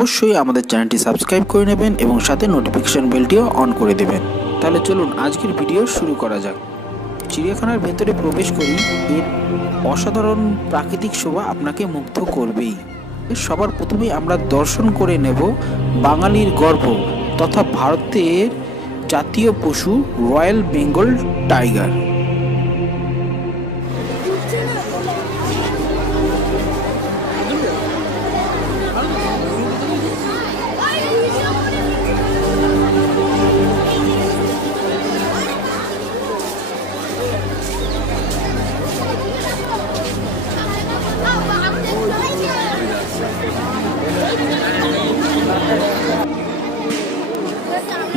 অবশ্যই আমাদের চ্যানেলটি সাবস্ক্রাইব করে নেবেন এবং সাথে নোটিফিকেশন বেলটিও অন করে দেবেন। তাহলে চলুন আজকের ভিডিও শুরু করা যাক। চিড়িয়াখানার ভেতরে প্রবেশ করি, এর অসাধারণ প্রাকৃতিক শোভা আপনাকে মুগ্ধ করবেই। সবার প্রথমেই আমরা দর্শন করে নেব বাঙালির গর্ব তথা ভারতের জাতীয় পশু রয়্যাল বেঙ্গল টাইগার।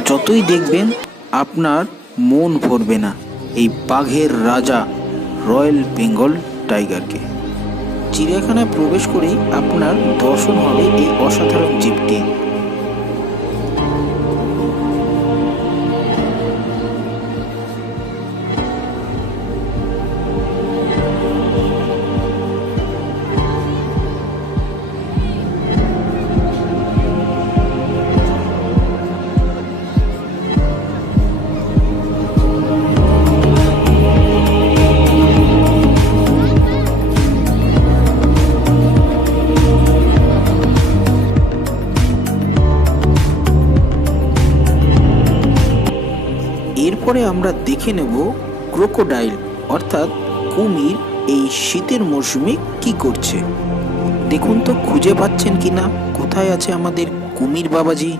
যতই দেখবেন আপনার মন ভরবে না এই বাঘের রাজা রয়্যাল বেঙ্গল টাইগারকে। চিড়িয়াখানায় প্রবেশ করেই আপনার দর্শন হবে এই অসাধারণ জীবটি। এরপরে আমরা দেখে নেব ক্রোকোডাইল অর্থাৎ কুমির এই শীতের মরশুমে কি করছে। দেখুন তো খুঁজে পাচ্ছেন কিনা কোথায় আছে আমাদের কুমির বাবাজি।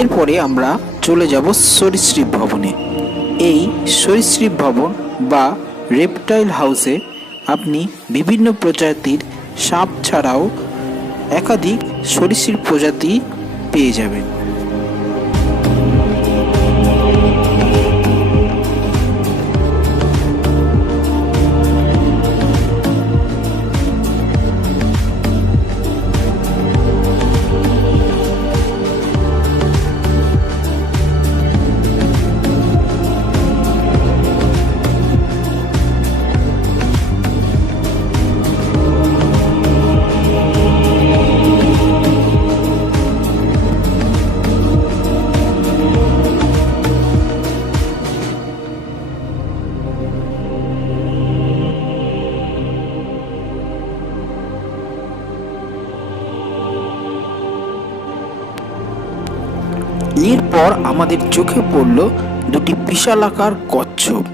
এরপরে আমরা চলে যাব সরীসৃপ ভবনে। এই সরীসৃপ ভবন বা রেপটাইল হাউসে আপনি বিভিন্ন প্রজাতির সাপ ছাড়াও একাধিক সরীসৃপ প্রজাতি পেয়ে যাবেন। এরপর আমাদের চোখে পড়ল দুটি বিশালাকার কচ্ছপ।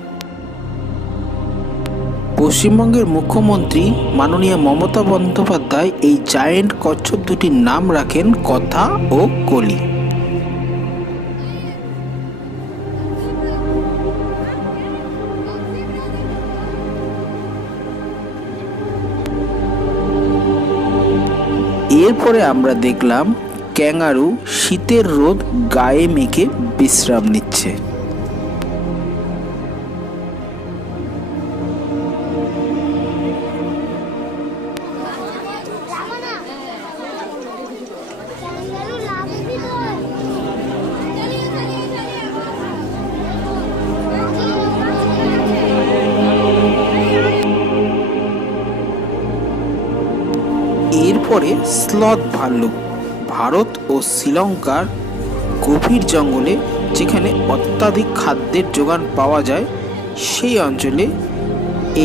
পশ্চিমবঙ্গের মুখ্যমন্ত্রী মাননীয় মমতা বন্দ্যোপাধ্যায় এই জায়েন্ট কচ্ছপ দুটির নাম রাখেন কথা ও কলি। এরপরে আমরা দেখলাম ক্যাঙ্গারু শীতের রোদ গায়ে মেখে বিশ্রাম নিচ্ছে। এরপরে স্লথ ভাল্লুক ভারত ও শ্রীলঙ্কার গভীর জঙ্গলে, যেখানে অত্যাধিক খাদ্যের যোগান পাওয়া যায়, সেই অঞ্চলে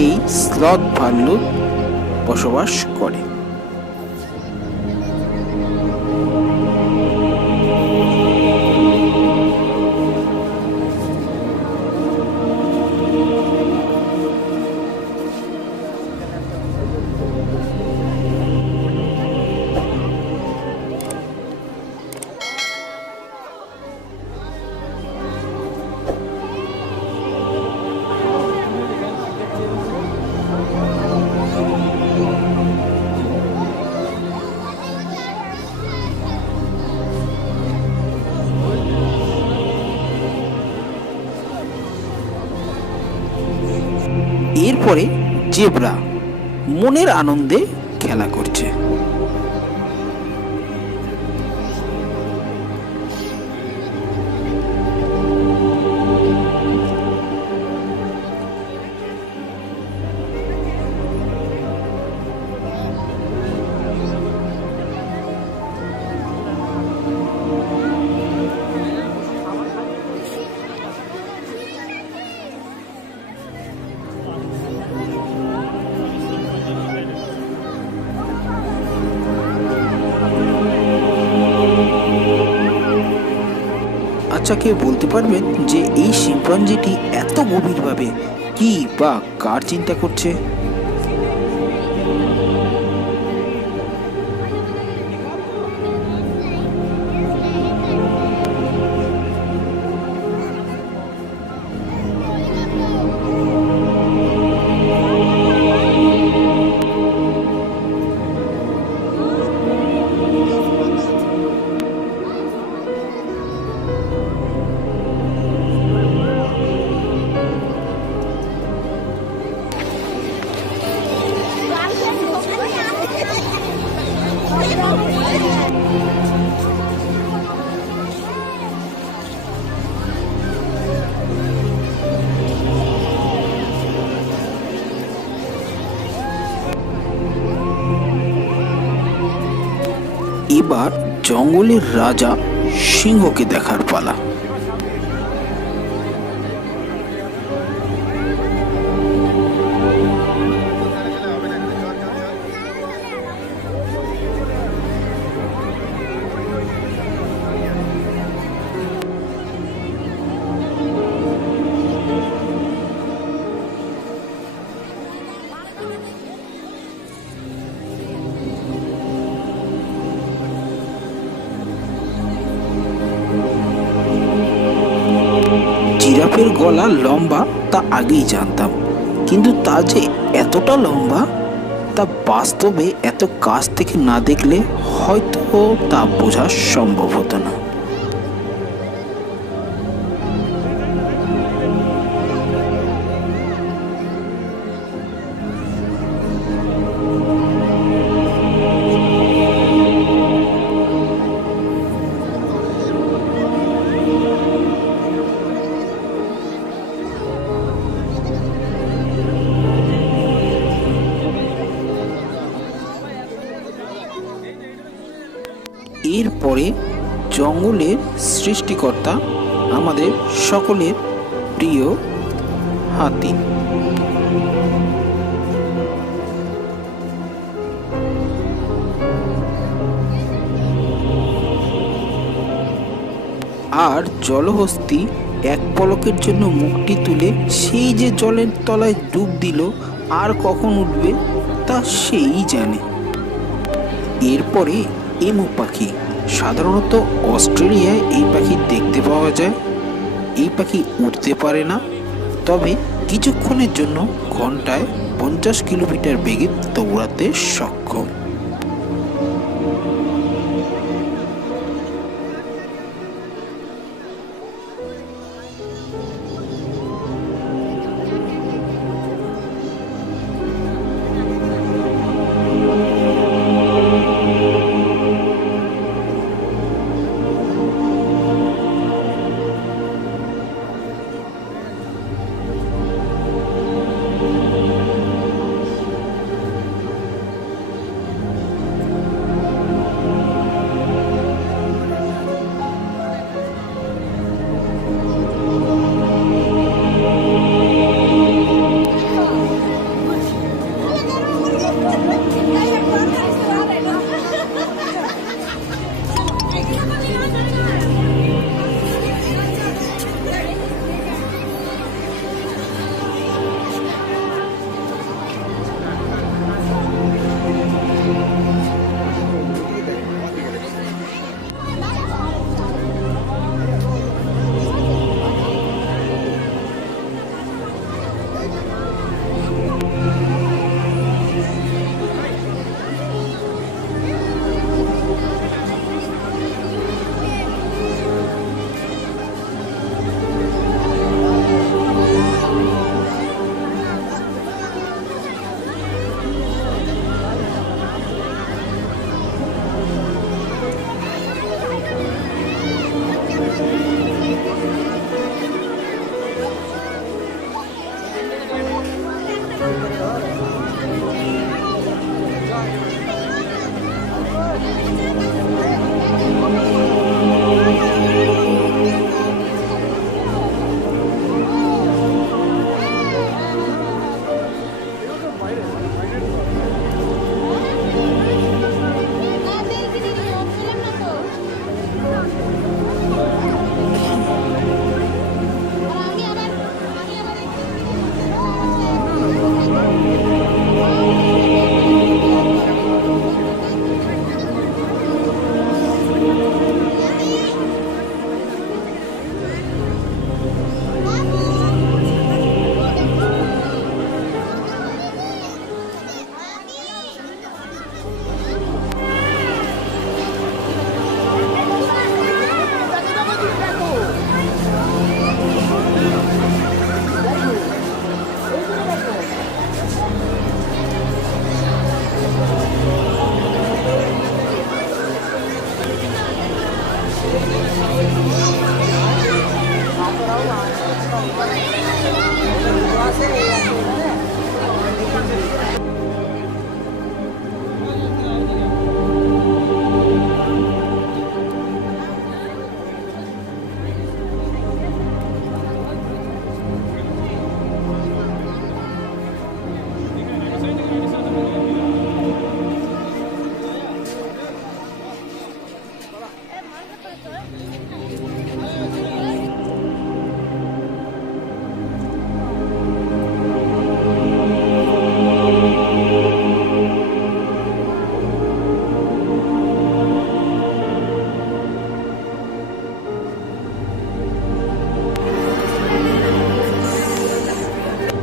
এই স্লথ ভাল্লুক বসবাস করে। এরপরে জেব্রা মনের আনন্দে খেলা করছে। আচ্ছা, কেউ বলতে পারবেন যে এই শিম্পাঞ্জিটি এত গভীরভাবে কি বা কার চিন্তা করছে? এবার জঙ্গলের রাজা সিংহকে দেখার পালা। জিরাফের গলা লম্বা তা আগেই জানতাম, কিন্তু তা যে এতটা লম্বা তা বাস্তবে এত কাছ থেকে না দেখলে হয়তো তা বোঝা সম্ভব হতো না। এরপরে জঙ্গলের সৃষ্টিকর্তা, আমাদের সকলের প্রিয় হাতি। আর জলহস্তী এক পলকের জন্য মুখটি তুলে সেই যে জলের তলায় ডুব দিল, আর কখন উঠবে তা সেই জানে। এরপরে এমু পাখি। সাধারণত অস্ট্রেলিয়ায় এই পাখি দেখতে পাওয়া যায়। এই পাখি উড়তে পারে না, তবে কিছুক্ষণের জন্য ঘন্টায় 50 কিলোমিটার বেগে দৌড়াতে সক্ষম।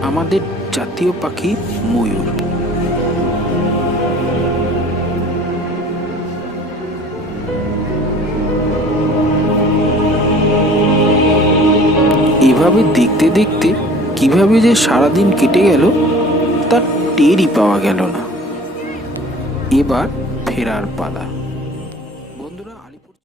আমাদের জাতীয় পাখি ময়ূর। এভাবে দেখতে দেখতে কিভাবে যে সারাদিন কেটে গেল তার টেরই পাওয়া গেল না। এবার ফেরার পালা।